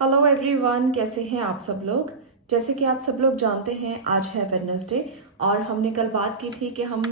Hello everyone, कैसे हैं आप सब लोग। जैसे कि आप सब लोग जानते हैं, आज है वेडनेसडे और हमने कल बात की थी कि हम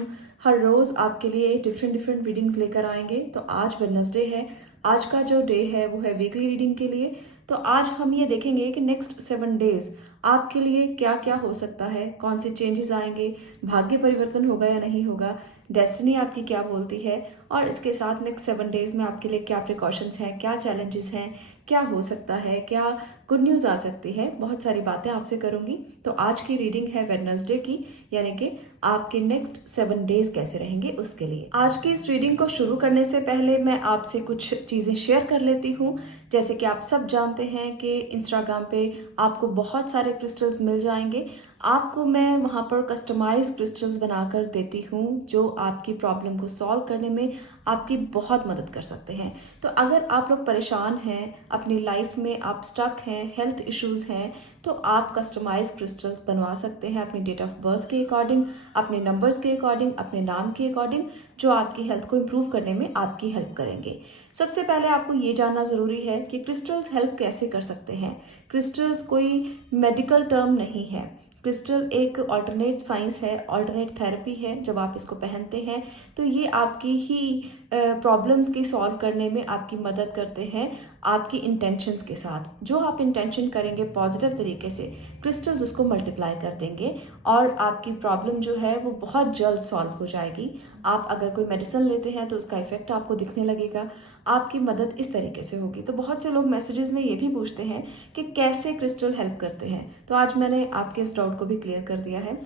हर रोज़ आपके लिए डिफरेंट डिफरेंट रीडिंग्स लेकर आएंगे। तो आज वेडनेसडे है। आज का जो डे है वो है वीकली रीडिंग के लिए। तो आज हम ये देखेंगे कि नेक्स्ट 7 डेज आपके लिए क्या क्या हो सकता है, कौन से चेंजेस आएंगे, भाग्य परिवर्तन होगा या नहीं होगा, डेस्टिनी आपकी क्या बोलती है, और इसके साथ नेक्स्ट 7 डेज में आपके लिए क्या प्रिकॉशंस हैं, क्या चैलेंजेस हैं, क्या हो सकता है, क्या गुड न्यूज़ आ सकती है। बहुत सारी बातें आपसे करूंगी। तो आज की रीडिंग है वेडनेसडे की, यानी कि आपके नेक्स्ट 7 डेज कैसे रहेंगे उसके लिए। आज की इस रीडिंग को शुरू करने से पहले मैं आपसे कुछ चीज़ें शेयर कर लेती हूँ। जैसे कि आप सब जानते हैं कि इंस्टाग्राम पे आपको बहुत सारे क्रिस्टल्स मिल जाएंगे। आपको मैं वहाँ पर कस्टमाइज क्रिस्टल्स बनाकर देती हूँ जो आपकी प्रॉब्लम को सॉल्व करने में आपकी बहुत मदद कर सकते हैं। तो अगर आप लोग परेशान हैं, अपनी लाइफ में आप स्टक हैं, हेल्थ इश्यूज हैं, तो आप कस्टमाइज क्रिस्टल्स बनवा सकते हैं अपनी डेट ऑफ बर्थ के अकॉर्डिंग, अपने नंबर्स के अकॉर्डिंग, अपने नाम के अकॉर्डिंग, जो आपकी हेल्थ को इम्प्रूव करने में आपकी हेल्प करेंगे। सबसे पहले आपको ये जानना ज़रूरी है कि क्रिस्टल्स हेल्प कैसे कर सकते हैं। क्रिस्टल्स कोई मेडिकल टर्म नहीं है। क्रिस्टल एक ऑल्टरनेट साइंस है, ऑल्टरनेट थेरेपी है। जब आप इसको पहनते हैं तो ये आपकी ही प्रॉब्लम्स की सॉल्व करने में आपकी मदद करते हैं, आपकी इंटेंशंस के साथ। जो आप इंटेंशन करेंगे पॉजिटिव तरीके से, क्रिस्टल्स उसको मल्टीप्लाई कर देंगे और आपकी प्रॉब्लम जो है वो बहुत जल्द सॉल्व हो जाएगी। आप अगर कोई मेडिसिन लेते हैं तो उसका इफेक्ट आपको दिखने लगेगा, आपकी मदद इस तरीके से होगी। तो बहुत से लोग मैसेजेस में ये भी पूछते हैं कि कैसे क्रिस्टल हेल्प करते हैं। तो आज मैंने आपके इस डाउट को भी क्लियर कर दिया है।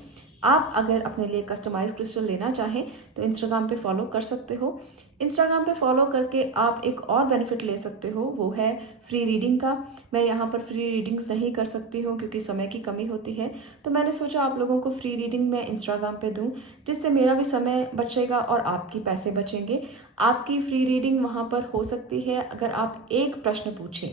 आप अगर अपने लिए कस्टमाइज क्रिस्टल लेना चाहें तो इंस्टाग्राम पे फॉलो कर सकते हो। इंस्टाग्राम पे फॉलो करके आप एक और बेनिफिट ले सकते हो, वो है फ्री रीडिंग का। मैं यहाँ पर फ्री रीडिंग्स नहीं कर सकती हूँ क्योंकि समय की कमी होती है। तो मैंने सोचा आप लोगों को फ्री रीडिंग मैं इंस्टाग्राम पे दूँ, जिससे मेरा भी समय बचेगा और आपकी पैसे बचेंगे। आपकी फ्री रीडिंग वहाँ पर हो सकती है अगर आप एक प्रश्न पूछें।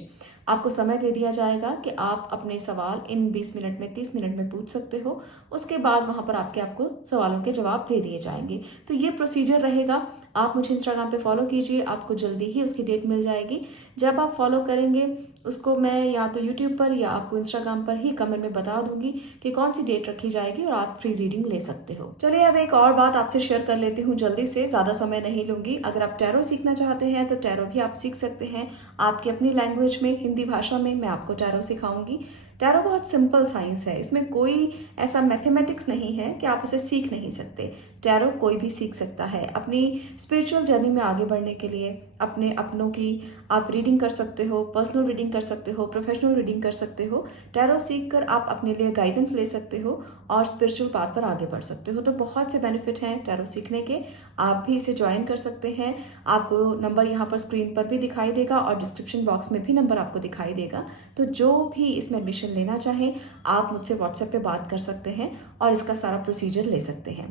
आपको समय दे दिया जाएगा कि आप अपने सवाल इन 20 मिनट में, 30 मिनट में पूछ सकते हो। उसके बाद वहाँ पर आपको सवालों के जवाब दे दिए जाएंगे। तो ये प्रोसीजर रहेगा। आप मुझे इंस्टाग्राम पे फॉलो कीजिए, आपको जल्दी ही उसकी डेट मिल जाएगी। जब आप फॉलो करेंगे उसको मैं या तो यूट्यूब पर या आपको इंस्टाग्राम पर ही कमेंट में बता दूंगी कि कौन सी डेट रखी जाएगी और आप फ्री रीडिंग ले सकते हो। चलिए अब एक और बात आपसे शेयर कर लेती हूँ जल्दी से, ज़्यादा समय नहीं लूंगी। अगर आप टैरो सीखना चाहते हैं तो टैरो भी आप सीख सकते हैं आपकी अपनी लैंग्वेज में, हिंदी भाषा में। मैं आपको टैरो सिखाऊंगी। टैरो बहुत सिंपल साइंस है, इसमें कोई ऐसा मैथमेटिक्स नहीं है कि आप उसे सीख नहीं सकते। टैरो कोई भी सीख सकता है। अपनी स्पिरिचुअल जर्नी में आगे बढ़ने के लिए अपने अपनों की आप रीडिंग कर सकते हो, पर्सनल रीडिंग कर सकते हो, प्रोफेशनल रीडिंग कर सकते हो। टैरो सीख कर आप अपने लिए गाइडेंस ले सकते हो और स्पिरिचुअल पाथ पर आगे बढ़ सकते हो। तो बहुत से बेनिफिट हैं टैरो सीखने के। आप भी इसे ज्वाइन कर सकते हैं। आपको नंबर यहाँ पर स्क्रीन पर भी दिखाई देगा और डिस्क्रिप्शन बॉक्स में भी नंबर आपको दिखाई देगा। तो जो भी इसमें एडमिशन लेना चाहें आप मुझसे व्हाट्सएप पे बात कर सकते हैं और इसका सारा प्रोसीजर ले सकते हैं।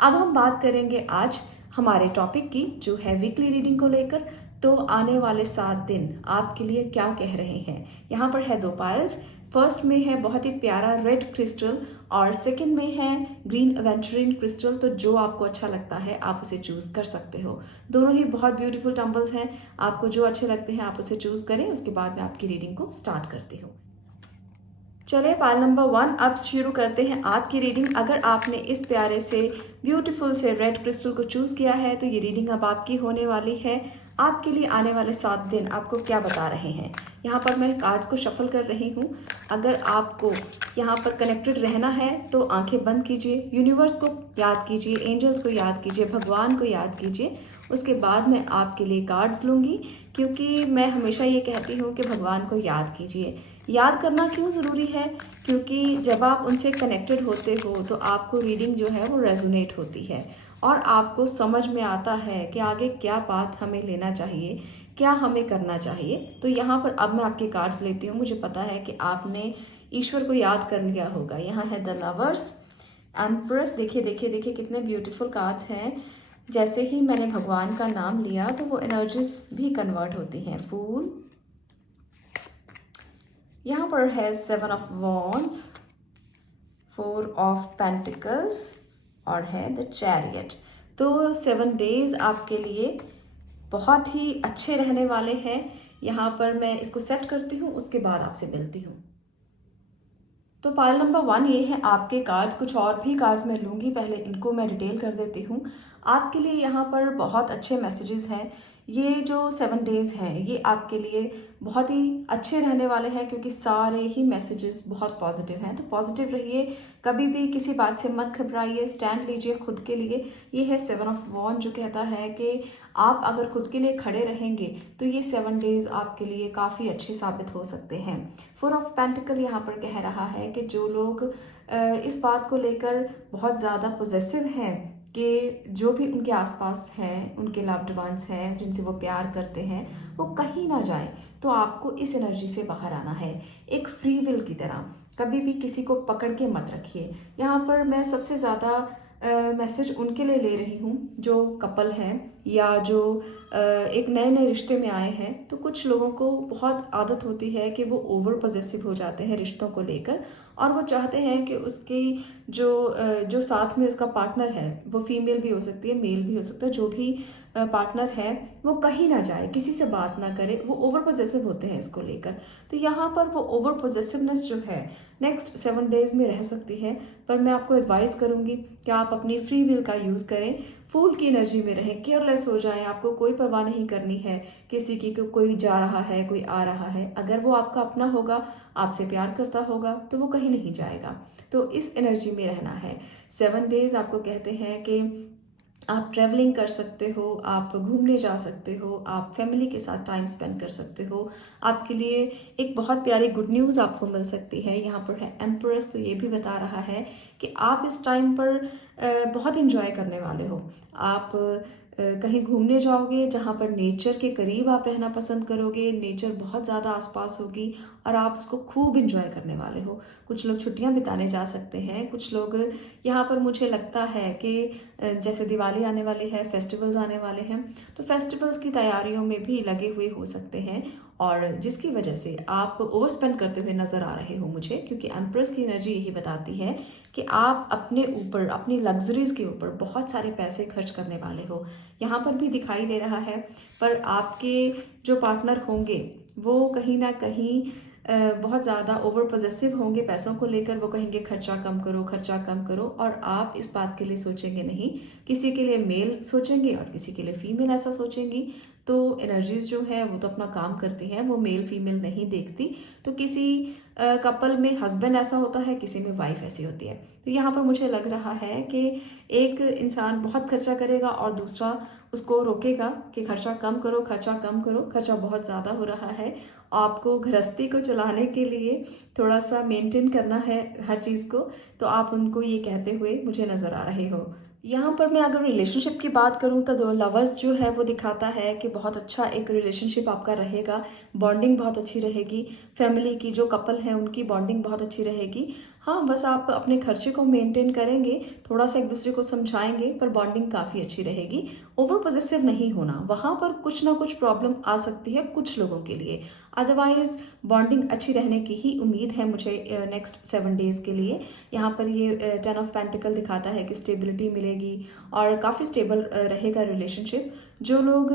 अब हम बात करेंगे आज हमारे टॉपिक की, जो है वीकली रीडिंग को लेकर। तो आने वाले 7 दिन आपके लिए क्या कह रहे हैं। यहाँ पर है 2 पायल्स। फर्स्ट में है बहुत ही प्यारा रेड क्रिस्टल और सेकंड में है ग्रीन एवेंचुरिन क्रिस्टल। तो जो आपको अच्छा लगता है आप उसे चूज़ कर सकते हो। दोनों ही बहुत ब्यूटीफुल टम्बल्स हैं। आपको जो अच्छे लगते हैं आप उसे चूज़ करें। उसके बाद मैं आपकी रीडिंग को स्टार्ट करती हूँ। चलिए पायल नंबर 1 अब शुरू करते हैं आपकी रीडिंग। अगर आपने इस प्यारे से ब्यूटीफुल से रेड क्रिस्टल को चूज़ किया है तो ये रीडिंग अब आपकी होने वाली है। आपके लिए आने वाले 7 दिन आपको क्या बता रहे हैं। यहाँ पर मैं कार्ड्स को शफल कर रही हूँ। अगर आपको यहाँ पर कनेक्टेड रहना है तो आंखें बंद कीजिए, यूनिवर्स को याद कीजिए, एंजल्स को याद कीजिए, भगवान को याद कीजिए। उसके बाद मैं आपके लिए कार्ड्स लूँगी, क्योंकि मैं हमेशा ये कहती हूँ कि भगवान को याद कीजिए। याद करना क्यों ज़रूरी है, क्योंकि जब आप उनसे कनेक्टेड होते हो तो आपको रीडिंग जो है वो रेजोनेट होती है और आपको समझ में आता है कि आगे क्या पाथ हमें लेना चाहिए, क्या हमें करना चाहिए। तो यहाँ पर अब मैं आपके कार्ड्स लेती हूँ। मुझे पता है कि आपने ईश्वर को याद कर लिया होगा। यहाँ है द लवर्स, एम्प्रेस। देखिए देखिए देखिए कितने ब्यूटीफुल कार्ड्स हैं। जैसे ही मैंने भगवान का नाम लिया तो वो एनर्जीज भी कन्वर्ट होती हैं। फूल, यहाँ पर है 7 ऑफ वॉन्ड्स, 4 ऑफ पेंटिकल्स और है द चैरियट। तो 7 डेज आपके लिए बहुत ही अच्छे रहने वाले हैं। यहाँ पर मैं इसको सेट करती हूँ, उसके बाद आपसे मिलती हूँ। तो पाइल नंबर 1 ये है आपके कार्ड्स। कुछ और भी कार्ड्स मैं लूँगी, पहले इनको मैं डिटेल कर देती हूँ। आपके लिए यहाँ पर बहुत अच्छे मैसेजेस हैं। ये जो 7 डेज़ हैं ये आपके लिए बहुत ही अच्छे रहने वाले हैं, क्योंकि सारे ही मैसेजेस बहुत पॉजिटिव हैं। तो पॉजिटिव रहिए, कभी भी किसी बात से मत घबराइए, स्टैंड लीजिए खुद के लिए। ये है 7 ऑफ वॉन्ड, जो कहता है कि आप अगर खुद के लिए खड़े रहेंगे तो ये 7 डेज़ आपके लिए काफ़ी अच्छे साबित हो सकते हैं। 4 ऑफ पेंटिकल यहाँ पर कह रहा है कि जो लोग इस बात को लेकर बहुत ज़्यादा पोजेसिव हैं कि जो भी उनके आसपास हैं, उनके लव्ड वंस हैं जिनसे वो प्यार करते हैं, वो कहीं ना जाए, तो आपको इस एनर्जी से बाहर आना है एक फ्री विल की तरह। कभी भी किसी को पकड़ के मत रखिए। यहाँ पर मैं सबसे ज़्यादा मैसेज उनके लिए ले रही हूँ जो कपल हैं या जो एक नए नए रिश्ते में आए हैं। तो कुछ लोगों को बहुत आदत होती है कि वो ओवर पॉजेसिव हो जाते हैं रिश्तों को लेकर, और वो चाहते हैं कि उसकी जो साथ में उसका पार्टनर है, वो फीमेल भी हो सकती है, मेल भी हो सकता है, जो भी पार्टनर है वो कहीं ना जाए, किसी से बात ना करे। वो ओवर पॉजेसिव होते हैं इसको लेकर। तो यहाँ पर वो ओवर पॉजेसिवनेस जो है नेक्स्ट 7 डेज़ में रह सकती है, पर मैं आपको एडवाइस करूँगी कि आप अपनी फ्री विल का यूज़ करें, फूल की एनर्जी में रहें, केयरलेस हो जाएं। आपको कोई परवाह नहीं करनी है किसी की, कोई जा रहा है, कोई आ रहा है। अगर वो आपका अपना होगा, आपसे प्यार करता होगा, तो वो कहीं नहीं जाएगा। तो इस एनर्जी में रहना है। 7 डेज़ आपको कहते हैं कि आप ट्रैवलिंग कर सकते हो, आप घूमने जा सकते हो, आप फैमिली के साथ टाइम स्पेंड कर सकते हो। आपके लिए एक बहुत प्यारी गुड न्यूज़ आपको मिल सकती है। यहाँ पर है एम्प्रेस, तो ये भी बता रहा है कि आप इस टाइम पर बहुत इंजॉय करने वाले हो। आप कहीं घूमने जाओगे जहाँ पर नेचर के करीब आप रहना पसंद करोगे, नेचर बहुत ज़्यादा आसपास होगी और आप उसको खूब इंजॉय करने वाले हो। कुछ लोग छुट्टियाँ बिताने जा सकते हैं। कुछ लोग यहाँ पर मुझे लगता है कि जैसे दिवाली आने वाली है, फेस्टिवल्स आने वाले हैं, तो फेस्टिवल्स की तैयारियों में भी लगे हुए हो सकते हैं, और जिसकी वजह से आप ओवर स्पेंड करते हुए नज़र आ रहे हो मुझे, क्योंकि एम्प्रेस की एनर्जी यही बताती है कि आप अपने ऊपर, अपनी लग्जरीज के ऊपर बहुत सारे पैसे खर्च करने वाले हो। यहाँ पर भी दिखाई दे रहा है, पर आपके जो पार्टनर होंगे वो कहीं ना कहीं बहुत ज़्यादा ओवर पॉजेसिव होंगे पैसों को लेकर। वो कहेंगे खर्चा कम करो, खर्चा कम करो, और आप इस बात के लिए सोचेंगे नहीं। किसी के लिए मेल सोचेंगे और किसी के लिए फीमेल ऐसा सोचेंगी। तो एनर्जीज जो है वो तो अपना काम करती हैं, वो मेल फीमेल नहीं देखती। तो किसी कपल में हस्बैंड ऐसा होता है, किसी में वाइफ ऐसी होती है। तो यहाँ पर मुझे लग रहा है कि एक इंसान बहुत खर्चा करेगा और दूसरा उसको रोकेगा कि खर्चा कम करो, खर्चा कम करो, खर्चा बहुत ज़्यादा हो रहा है। आपको गृहस्थी को चलाने के लिए थोड़ा सा मेंटेन करना है हर चीज़ को, तो आप उनको ये कहते हुए मुझे नज़र आ रहे हो। यहाँ पर मैं अगर रिलेशनशिप की बात करूँ तो दो लवर्स जो है वो दिखाता है कि बहुत अच्छा एक रिलेशनशिप आपका रहेगा, बॉन्डिंग बहुत अच्छी रहेगी। फैमिली की जो कपल है उनकी बॉन्डिंग बहुत अच्छी रहेगी। हाँ, बस आप अपने खर्चे को मेंटेन करेंगे, थोड़ा सा एक दूसरे को समझाएंगे, पर बॉन्डिंग काफ़ी अच्छी रहेगी। ओवर पॉजेसिव नहीं होना, वहाँ पर कुछ ना कुछ प्रॉब्लम आ सकती है कुछ लोगों के लिए, अदरवाइज बॉन्डिंग अच्छी रहने की ही उम्मीद है मुझे नेक्स्ट 7 डेज़ के लिए। यहाँ पर ये 10 ऑफ पेंटिकल दिखाता है कि स्टेबिलिटी मिलेगी और काफ़ी स्टेबल रहेगा रिलेशनशिप। जो लोग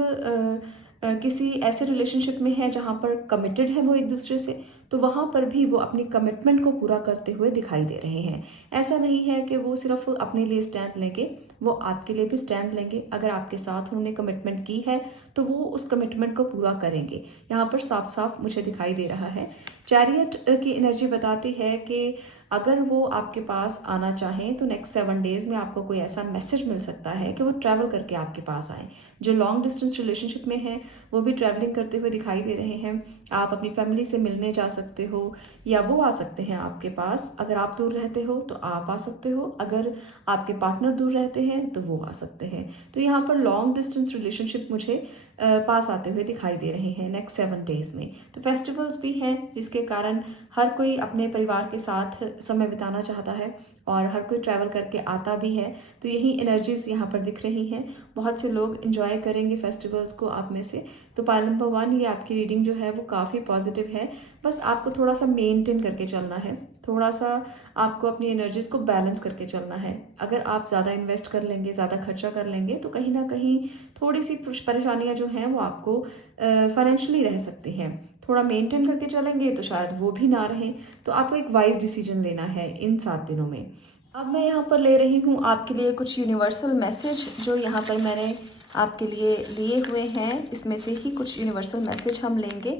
किसी ऐसे रिलेशनशिप में है जहाँ पर कमिटेड है वो एक दूसरे से, तो वहाँ पर भी वो अपनी कमिटमेंट को पूरा करते हुए दिखाई दे रहे हैं। ऐसा नहीं है कि वो सिर्फ अपने लिए स्टैंड लेंगे, वो आपके लिए भी स्टैंड लेंगे। अगर आपके साथ उन्होंने कमिटमेंट की है तो वो उस कमिटमेंट को पूरा करेंगे, यहाँ पर साफ साफ मुझे दिखाई दे रहा है। चैरियट की एनर्जी बताती है कि अगर वो आपके पास आना चाहें तो नेक्स्ट 7 डेज़ में आपको कोई ऐसा मैसेज मिल सकता है कि वो ट्रैवल करके आपके पास आए। जो लॉन्ग डिस्टेंस रिलेशनशिप में हैं वो भी ट्रैवलिंग करते हुए दिखाई दे रहे हैं। आप अपनी फैमिली से मिलने जा सकते हो या वो आ सकते हैं आपके पास। अगर आप दूर रहते हो तो आप आ सकते हो, अगर आपके पार्टनर दूर रहते हैं तो वो आ सकते हैं। तो यहाँ पर लॉन्ग डिस्टेंस रिलेशनशिप मुझे पास आते हुए दिखाई दे रहे हैं नेक्स्ट 7 डेज़ में। तो फेस्टिवल्स भी हैं जिसके कारण हर कोई अपने परिवार के साथ समय बिताना चाहता है और हर कोई ट्रैवल करके आता भी है। तो यही एनर्जीज यहाँ पर दिख रही हैं। बहुत से लोग एंजॉय करेंगे फेस्टिवल्स को आप में से। तो पाइल नंबर 1 ये आपकी रीडिंग जो है वो काफ़ी पॉजिटिव है। बस आपको थोड़ा सा मेंटेन करके चलना है, थोड़ा सा आपको अपनी एनर्जीज को बैलेंस करके चलना है। अगर आप ज़्यादा इन्वेस्ट कर लेंगे, ज़्यादा खर्चा कर लेंगे तो कहीं ना कहीं थोड़ी सी परेशानियाँ जो जो हैं वो आपको फाइनेंशियली रह सकती हैं। थोड़ा मेंटेन करके चलेंगे तो शायद वो भी ना रहें। तो आपको एक वाइज डिसीजन लेना है इन 7 दिनों में। अब मैं यहाँ पर ले रही हूँ आपके लिए कुछ यूनिवर्सल मैसेज जो यहाँ पर मैंने आपके लिए लिए हुए हैं। इसमें से ही कुछ यूनिवर्सल मैसेज हम लेंगे,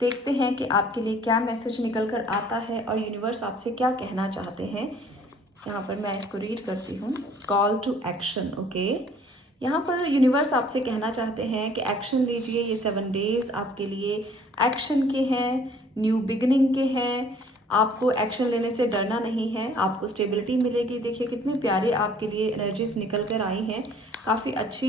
देखते हैं कि आपके लिए क्या मैसेज निकल कर आता है और यूनिवर्स आपसे क्या कहना चाहते हैं। यहाँ पर मैं इसको रीड करती हूँ। Call to action. ओके, यहाँ पर यूनिवर्स आपसे कहना चाहते हैं कि एक्शन लीजिए। ये 7 डेज आपके लिए एक्शन के हैं, न्यू बिगिनिंग के हैं। आपको एक्शन लेने से डरना नहीं है, आपको स्टेबिलिटी मिलेगी। देखिए कितनी प्यारे आपके लिए एनर्जीज निकल कर आई हैं, काफ़ी अच्छी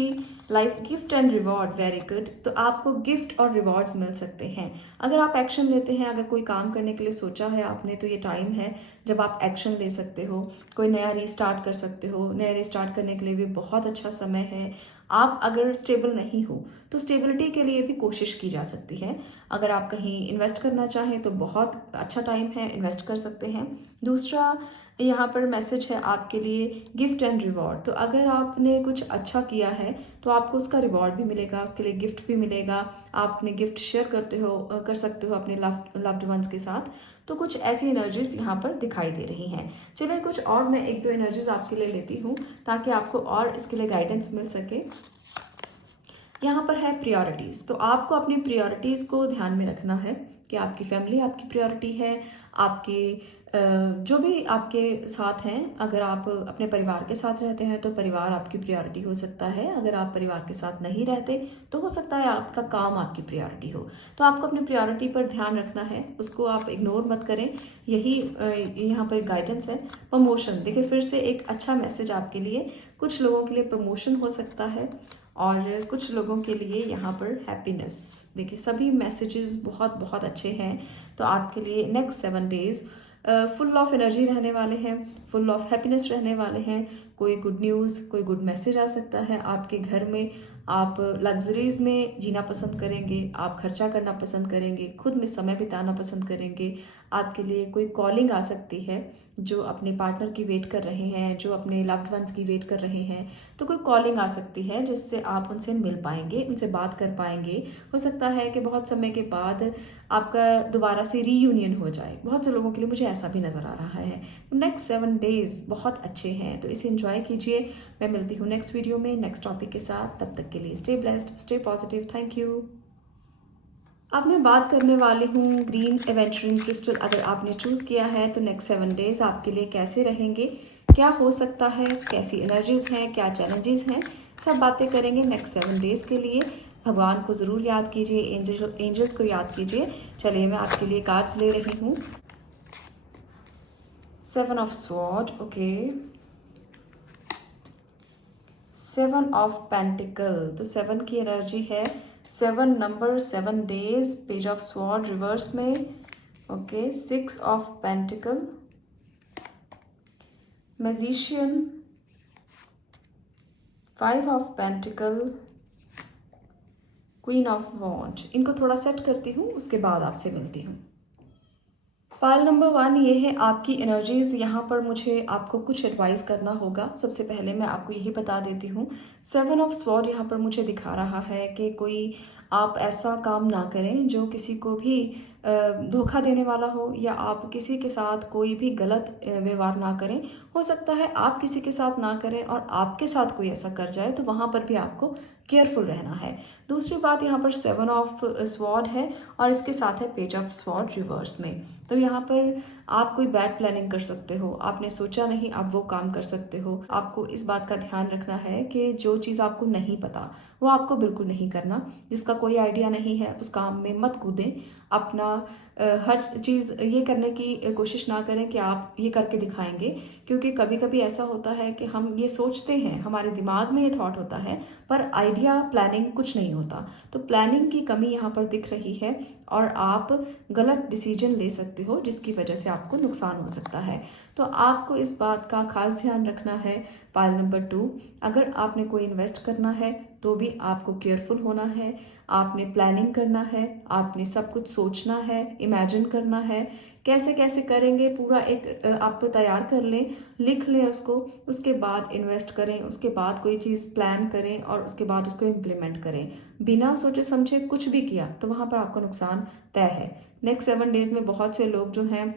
life. Gift and reward, very good. तो आपको गिफ्ट और रिवॉर्ड्स मिल सकते हैं अगर आप एक्शन लेते हैं। अगर कोई काम करने के लिए सोचा है आपने, तो ये टाइम है जब आप एक्शन ले सकते हो। कोई नया रीस्टार्ट कर सकते हो। नया रीस्टार्ट करने के लिए भी बहुत अच्छा समय है। आप अगर स्टेबल नहीं हो तो स्टेबिलिटी के लिए भी कोशिश की जा सकती है। अगर आप कहीं इन्वेस्ट करना चाहें तो बहुत अच्छा टाइम है, इन्वेस्ट कर सकते हैं। दूसरा यहाँ पर मैसेज है आपके लिए गिफ्ट एंड रिवॉर्ड। तो अगर आपने कुछ अच्छा किया है तो आपको उसका रिवॉर्ड भी मिलेगा, उसके लिए गिफ्ट भी मिलेगा। आप अपने गिफ्ट शेयर कर सकते हो अपने लव्ड वंस के साथ। तो कुछ ऐसी एनर्जीज यहाँ पर दिखाई दे रही हैं। चलिए कुछ और मैं 1-2 एनर्जीज आपके लिए लेती हूँ ताकि आपको और इसके लिए गाइडेंस मिल सके। यहाँ पर है प्रायोरिटीज़। तो आपको अपनी प्रायोरिटीज़ को ध्यान में रखना है कि आपकी फैमिली आपकी प्रायोरिटी है। आपके जो भी आपके साथ हैं, अगर आप अपने परिवार के साथ रहते हैं तो परिवार आपकी प्रायोरिटी हो सकता है। अगर आप परिवार के साथ नहीं रहते तो हो सकता है आपका काम आपकी प्रायोरिटी हो। तो आपको अपनी प्रायोरिटी पर ध्यान रखना है, उसको आप इग्नोर मत करें। यही यहाँ पर गाइडेंस है। प्रमोशन, देखिए फिर से एक अच्छा मैसेज आपके लिए। कुछ लोगों के लिए प्रमोशन हो सकता है और कुछ लोगों के लिए यहाँ पर हैप्पीनेस। देखिए सभी मैसेजेस बहुत बहुत अच्छे हैं। तो आपके लिए next 7 days full of energy रहने वाले हैं, फुल ऑफ हैप्पीनेस रहने वाले हैं। कोई गुड न्यूज़, कोई गुड मैसेज आ सकता है आपके घर में। आप लग्जरीज में जीना पसंद करेंगे, आप खर्चा करना पसंद करेंगे, खुद में समय बिताना पसंद करेंगे। आपके लिए कोई कॉलिंग आ सकती है जो अपने पार्टनर की वेट कर रहे हैं, जो अपने लव्ड वंस की वेट कर रहे हैं। तो कोई कॉलिंग आ सकती है जिससे आप उनसे मिल पाएंगे, उनसे बात कर पाएंगे। हो सकता है कि बहुत समय के बाद आपका दोबारा से रीयूनियन हो जाए। बहुत से लोगों के लिए मुझे ऐसा भी नज़र आ रहा है। तो नेक्स्ट 7 डेज बहुत अच्छे हैं, तो इसे एंजॉय कीजिए। मैं मिलती हूँ नेक्स्ट वीडियो में नेक्स्ट टॉपिक के साथ। तब तक के लिए stay blessed, stay positive. Thank you. अब मैं बात करने वाली हूँ ग्रीन एवेंचरिंग क्रिस्टल। अगर आपने चूज़ किया है तो नेक्स्ट 7 डेज आपके लिए कैसे रहेंगे, क्या हो सकता है, कैसी एनर्जीज हैं, क्या चैलेंजेस हैं, सब बातें करेंगे नेक्स्ट 7 डेज के लिए। भगवान को ज़रूर याद कीजिए, एंजल्स को याद कीजिए। चलिए मैं आपके लिए कार्ड्स ले रही हूँ। 7 of sword, okay. 7 of pentacle. तो 7 की एनर्जी है, 7 number, 7 days, page of sword reverse में, okay. 6 of pentacle, magician, 5 of pentacle, queen of wand. इनको थोड़ा सेट करती हूँ, उसके बाद आपसे मिलती हूँ। पाइल नंबर 1 ये है आपकी एनर्जीज़। यहाँ पर मुझे आपको कुछ एडवाइस करना होगा। सबसे पहले मैं आपको यही बता देती हूँ, 7 ऑफ स्वॉर्ड यहाँ पर मुझे दिखा रहा है कि कोई आप ऐसा काम ना करें जो किसी को भी धोखा देने वाला हो, या आप किसी के साथ कोई भी गलत व्यवहार ना करें। हो सकता है आप किसी के साथ ना करें और आपके साथ कोई ऐसा कर जाए, तो वहाँ पर भी आपको केयरफुल रहना है। दूसरी बात, यहाँ पर 7 ऑफ स्वॉर्ड है और इसके साथ है पेज ऑफ स्वॉर्ड रिवर्स में। तो यहाँ पर आप कोई बैड प्लानिंग कर सकते हो, आपने सोचा नहीं आप वो काम कर सकते हो। आपको इस बात का ध्यान रखना है कि जो चीज़ आपको नहीं पता वो आपको बिल्कुल नहीं करना। जिसका कोई आइडिया नहीं है उस काम में मत कूदें। अपना हर चीज़ ये करने की कोशिश ना करें कि आप ये करके दिखाएंगे, क्योंकि कभी कभी ऐसा होता है कि हम ये सोचते हैं, हमारे दिमाग में ये थॉट होता है, पर आइडिया प्लानिंग कुछ नहीं होता। तो प्लानिंग की कमी यहाँ पर दिख रही है और आप गलत डिसीजन ले सकते हो जिसकी वजह से आपको नुकसान हो सकता है। तो आपको इस बात का खास ध्यान रखना है। पाइल नंबर 2, अगर आपने कोई इन्वेस्ट करना है तो भी आपको केयरफुल होना है। आपने प्लानिंग करना है, आपने सब कुछ सोचना है, इमेजिन करना है, कैसे कैसे करेंगे पूरा एक आप तैयार कर लें, लिख लें उसको, उसके बाद इन्वेस्ट करें, उसके बाद कोई चीज़ प्लान करें और उसके बाद उसको इम्प्लीमेंट करें। बिना सोचे समझे कुछ भी किया तो वहाँ पर आपका नुकसान तय है। नेक्स्ट 7 डेज़ में बहुत से लोग जो हैं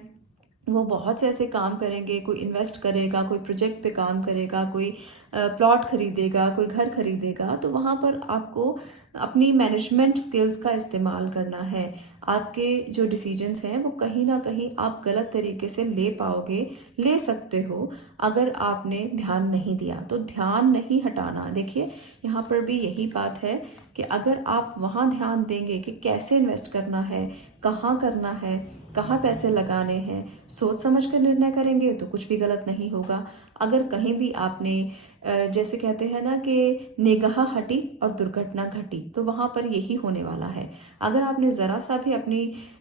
वो बहुत से ऐसे काम करेंगे, कोई इन्वेस्ट करेगा, कोई प्रोजेक्ट पे काम करेगा, कोई प्लॉट खरीदेगा, कोई घर खरीदेगा, तो वहाँ पर आपको अपनी मैनेजमेंट स्किल्स का इस्तेमाल करना है। आपके जो डिसीजंस हैं वो कहीं ना कहीं आप गलत तरीके से ले पाओगे, ले सकते हो अगर आपने ध्यान नहीं दिया। तो ध्यान नहीं हटाना, देखिए यहाँ पर भी यही बात है कि अगर आप वहाँ ध्यान देंगे कि कैसे इन्वेस्ट करना है, कहाँ करना है, कहाँ पैसे लगाने हैं, सोच समझ कर निर्णय करेंगे तो कुछ भी गलत नहीं होगा। अगर कहीं भी आपने जैसे कहते हैं ना कि निगाह हटी और दुर्घटना घटी, तो वहाँ पर यही होने वाला है। अगर आपने ज़रा सा भी अपनी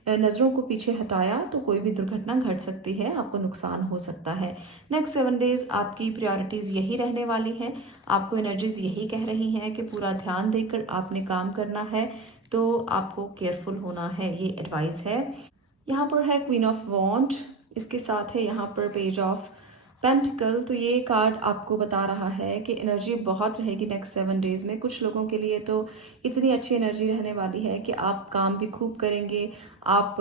नज़रों को पीछे हटाया तो कोई भी दुर्घटना घट सकती है, आपको नुकसान हो सकता है। नेक्स्ट 7 डेज़ आपकी प्रायोरिटीज़ यही रहने वाली हैं। आपको एनर्जीज यही कह रही हैं कि पूरा ध्यान देकर आपने काम करना है, तो आपको केयरफुल होना है, ये एडवाइस है। यहाँ पर है क्वीन ऑफ वॉन्ड, इसके साथ है यहाँ पर पेज ऑफ पेंटिकल। तो ये कार्ड आपको बता रहा है कि एनर्जी बहुत रहेगी नेक्स्ट 7 डेज़ में। कुछ लोगों के लिए तो इतनी अच्छी एनर्जी रहने वाली है कि आप काम भी खूब करेंगे, आप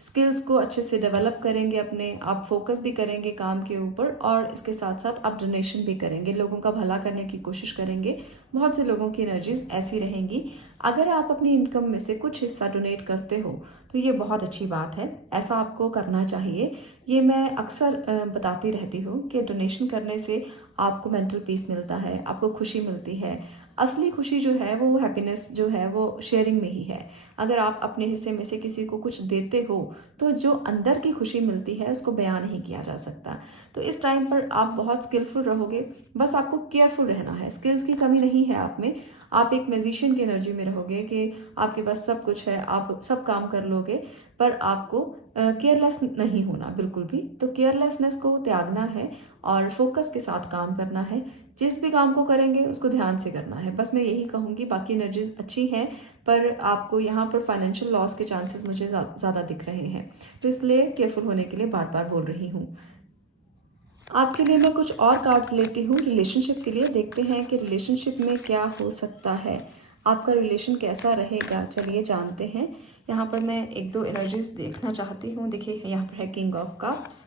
स्किल्स को अच्छे से डेवलप करेंगे अपने, आप फोकस भी करेंगे काम के ऊपर और इसके साथ साथ आप डोनेशन भी करेंगे, लोगों का भला करने की कोशिश करेंगे। बहुत से लोगों की एनर्जीज ऐसी रहेंगी। अगर आप अपनी इनकम में से कुछ हिस्सा डोनेट करते हो तो ये बहुत अच्छी बात है, ऐसा आपको करना चाहिए। ये मैं अक्सर बताती रहती हूँ कि डोनेशन करने से आपको मेंटल पीस मिलता है, आपको खुशी मिलती है। असली खुशी जो है वो हैप्पीनेस जो है वो शेयरिंग में ही है। अगर आप अपने हिस्से में से किसी को कुछ देते हो तो जो अंदर की खुशी मिलती है उसको बयान नहीं किया जा सकता। तो इस टाइम पर आप बहुत स्किलफुल रहोगे, बस आपको केयरफुल रहना है। स्किल्स की कमी नहीं है आप में, आप एक म्यूजिशियन की एनर्जी में रहोगे कि आपके पास सब कुछ है, आप सब काम कर लोगे, पर आपको केयरलेस नहीं होना बिल्कुल भी। तो केयरलेसनेस को त्यागना है और फोकस के साथ काम करना है। जिस भी काम को करेंगे उसको ध्यान से करना है, बस मैं यही कहूँगी। बाकी एनर्जीज अच्छी हैं पर आपको यहाँ पर फाइनेंशियल लॉस के चांसेस मुझे ज़्यादा दिख रहे हैं, तो इसलिए केयरफुल होने के लिए बार बार बोल रही हूँ। आपके लिए मैं कुछ और कार्ड्स लेती हूँ रिलेशनशिप के लिए, देखते हैं कि रिलेशनशिप में क्या हो सकता है, आपका रिलेशन कैसा रहेगा। चलिए जानते हैं। यहाँ पर मैं एक दो एनर्जीज देखना चाहती हूँ। देखिए यहाँ पर है king of cups,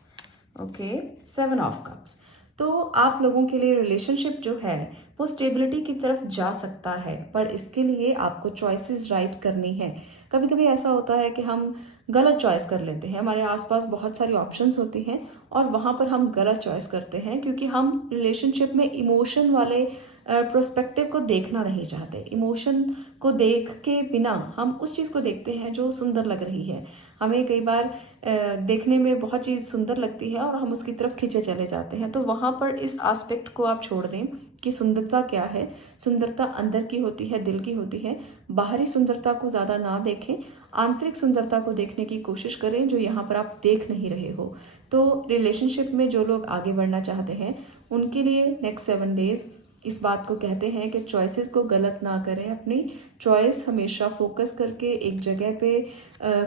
okay, 7 of cups. तो आप लोगों के लिए रिलेशनशिप जो है वो स्टेबिलिटी की तरफ जा सकता है, पर इसके लिए आपको चॉइसेस राइट करनी है। कभी कभी ऐसा होता है कि हम गलत चॉइस कर लेते हैं, हमारे आसपास बहुत सारी ऑप्शंस होती हैं और वहाँ पर हम गलत चॉइस करते हैं क्योंकि हम रिलेशनशिप में इमोशन वाले प्रोस्पेक्टिव को देखना नहीं चाहते। इमोशन को देख के बिना हम उस चीज़ को देखते हैं जो सुंदर लग रही है। हमें कई बार देखने में बहुत चीज़ सुंदर लगती है और हम उसकी तरफ खींचे चले जाते हैं। तो वहाँ पर इस एस्पेक्ट को आप छोड़ दें कि सुंदरता क्या है। सुंदरता अंदर की होती है, दिल की होती है। बाहरी सुंदरता को ज़्यादा ना देखें, आंतरिक सुंदरता को देखने की कोशिश करें जो यहाँ पर आप देख नहीं रहे हो। तो रिलेशनशिप में जो लोग आगे बढ़ना चाहते हैं उनके लिए नेक्स्ट 7 डेज़ इस बात को कहते हैं कि चॉइसेस को गलत ना करें। अपनी चॉइस हमेशा फोकस करके एक जगह पे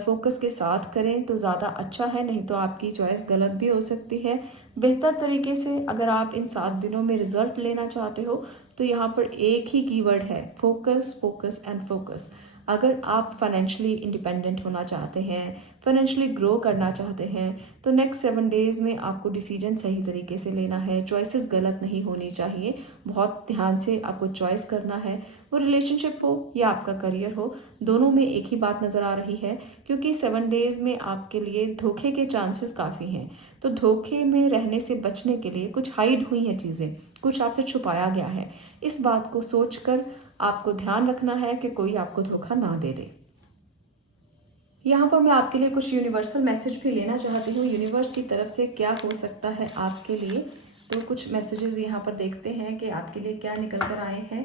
फोकस के साथ करें तो ज़्यादा अच्छा है, नहीं तो आपकी चॉइस गलत भी हो सकती है। बेहतर तरीके से अगर आप इन 7 दिनों में रिजल्ट लेना चाहते हो तो यहाँ पर एक ही कीवर्ड है, फोकस, फोकस एंड फोकस। अगर आप फाइनेंशियली इंडिपेंडेंट होना चाहते हैं, फाइनेंशियली ग्रो करना चाहते हैं, तो नेक्स्ट 7 डेज़ में आपको डिसीजन सही तरीके से लेना है। चॉइसेस गलत नहीं होनी चाहिए, बहुत ध्यान से आपको चॉइस करना है। वो रिलेशनशिप हो या आपका करियर हो, दोनों में एक ही बात नज़र आ रही है क्योंकि 7 डेज़ में आपके लिए धोखे के चांसेस काफ़ी हैं। तो धोखे में रहने से बचने के लिए कुछ हाइड हुई हैं चीज़ें, कुछ आपसे छुपाया गया है। इस बात को सोचकर आपको ध्यान रखना है कि कोई आपको धोखा ना दे दे। यहाँ पर मैं आपके लिए कुछ यूनिवर्सल मैसेज भी लेना चाहती हूँ, यूनिवर्स की तरफ से क्या हो सकता है आपके लिए। तो कुछ मैसेजेस यहाँ पर देखते हैं कि आपके लिए क्या निकल कर आए हैं।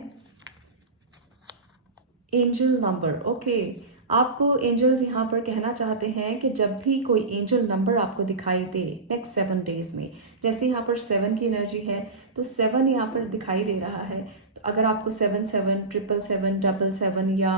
एंजल नंबर, ओके, आपको एंजल्स यहाँ पर कहना चाहते हैं कि जब भी कोई एंजल नंबर आपको दिखाई दे नेक्स्ट 7 डेज़ में, जैसे यहाँ पर 7 की एनर्जी है तो 7 यहाँ पर दिखाई दे रहा है, तो अगर आपको 7 7 7 7 7 7 या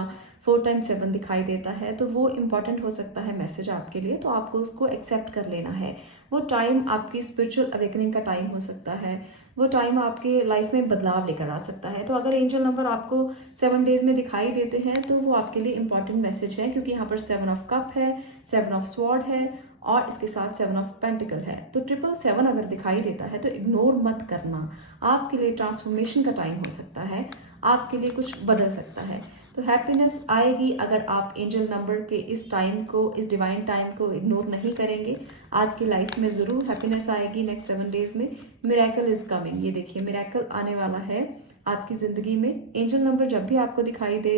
4 टाइम्स 7 दिखाई देता है तो वो इम्पॉर्टेंट हो सकता है मैसेज आपके लिए, तो आपको उसको एक्सेप्ट कर लेना है। वो टाइम आपकी स्पिरिचुअल अवेकनिंग का टाइम हो सकता है, वो टाइम आपके लाइफ में बदलाव लेकर आ सकता है। तो अगर एंजल नंबर आपको 7 डेज में दिखाई देते हैं तो वो आपके लिए इंपॉर्टेंट मैसेज है, क्योंकि यहाँ पर 7 ऑफ कप है, 7 ऑफ स्वॉर्ड है और इसके साथ 7 ऑफ पेंटिकल है। तो 777 अगर दिखाई देता है तो इग्नोर मत करना, आपके लिए ट्रांसफॉर्मेशन का टाइम हो सकता है, आपके लिए कुछ बदल सकता है। तो हैप्पीनेस आएगी अगर आप एंजल नंबर के इस टाइम को, इस डिवाइन टाइम को इग्नोर नहीं करेंगे। आपकी लाइफ में ज़रूर हैप्पीनेस आएगी नेक्स्ट 7 डेज में। मिरेकल इज़ कमिंग, ये देखिए मिरेकल आने वाला है आपकी ज़िंदगी में। एंजल नंबर जब भी आपको दिखाई दे,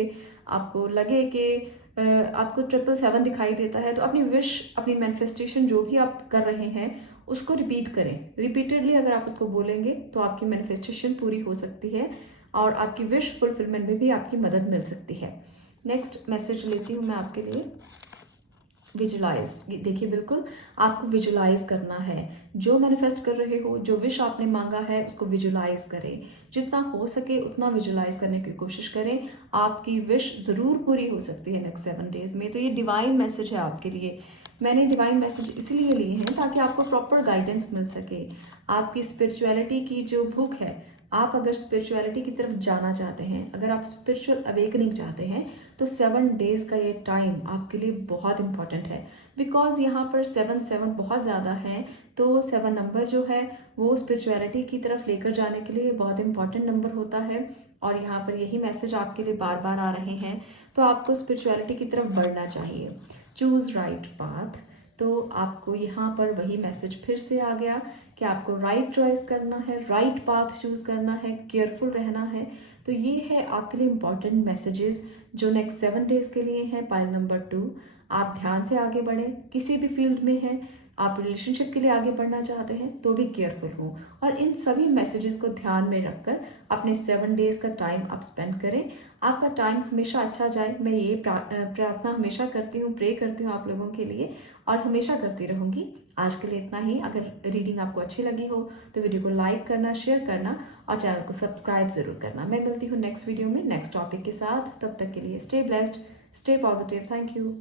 आपको लगे कि आपको 777 दिखाई देता है, तो अपनी विश, अपनी मैनिफेस्टेशन जो भी आप कर रहे हैं उसको रिपीट करें। रिपीटेडली अगर आप उसको बोलेंगे तो आपकी मैनिफेस्टेशन पूरी हो सकती है और आपकी विश फुलफिलमेंट में भी आपकी मदद मिल सकती है। नेक्स्ट मैसेज लेती हूँ मैं आपके लिए। विजुलाइज, देखिए बिल्कुल आपको विजुलाइज करना है, जो मैनिफेस्ट कर रहे हो, जो विश आपने मांगा है उसको विजुलाइज करें। जितना हो सके उतना विजुलाइज करने की कोशिश करें, आपकी विश ज़रूर पूरी हो सकती है नेक्स्ट 7 डेज में। तो ये डिवाइन मैसेज है आपके लिए। मैंने डिवाइन मैसेज इसलिए लिए हैं ताकि आपको प्रॉपर गाइडेंस मिल सके। आपकी स्पिरिचुअलिटी की जो भूख है, आप अगर स्पिरिचुअलिटी की तरफ जाना चाहते हैं, अगर आप स्पिरिचुअल अवेकनिंग चाहते हैं, तो 7 डेज का ये टाइम आपके लिए बहुत इंपॉर्टेंट है। बिकॉज यहाँ पर 7 7 बहुत ज़्यादा है, तो 7 नंबर जो है वो स्पिरिचुअलिटी की तरफ लेकर जाने के लिए बहुत इंपॉर्टेंट नंबर होता है। और यहाँ पर यही मैसेज आपके लिए बार बार आ रहे हैं, तो आपको स्पिरिचुअलिटी की तरफ बढ़ना चाहिए। Choose right path. तो आपको यहाँ पर वही मैसेज फिर से आ गया कि आपको राइट चॉइस करना है, राइट पाथ चूज़ करना है, केयरफुल रहना है। तो ये है आपके लिए इम्पॉर्टेंट मैसेजेस जो नेक्स्ट 7 डेज के लिए हैं। पाइल नंबर 2, आप ध्यान से आगे बढ़ें, किसी भी फील्ड में हैं, आप रिलेशनशिप के लिए आगे बढ़ना चाहते हैं तो भी केयरफुल हो। और इन सभी मैसेजेस को ध्यान में रखकर अपने 7 डेज का टाइम आप स्पेंड करें। आपका टाइम हमेशा अच्छा जाए, मैं ये प्रार्थना हमेशा करती हूँ, प्रे करती हूँ आप लोगों के लिए और हमेशा करती रहूँगी। आज के लिए इतना ही। अगर रीडिंग आपको अच्छी लगी हो तो वीडियो को लाइक करना, शेयर करना और चैनल को सब्सक्राइब ज़रूर करना। मैं मिलती हूँ नेक्स्ट वीडियो में नेक्स्ट टॉपिक के साथ। तब तक के लिए stay blessed, stay positive. Thank you.